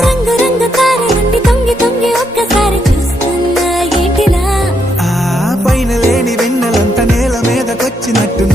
రంగు రంగు కారులన్నీ తొంగి తొంగి ఒక్కసారి చూస్తున్నా ఏటిలా ఆ పైన లేని వెన్నెలంత నేల మీదకొచ్చినట్టు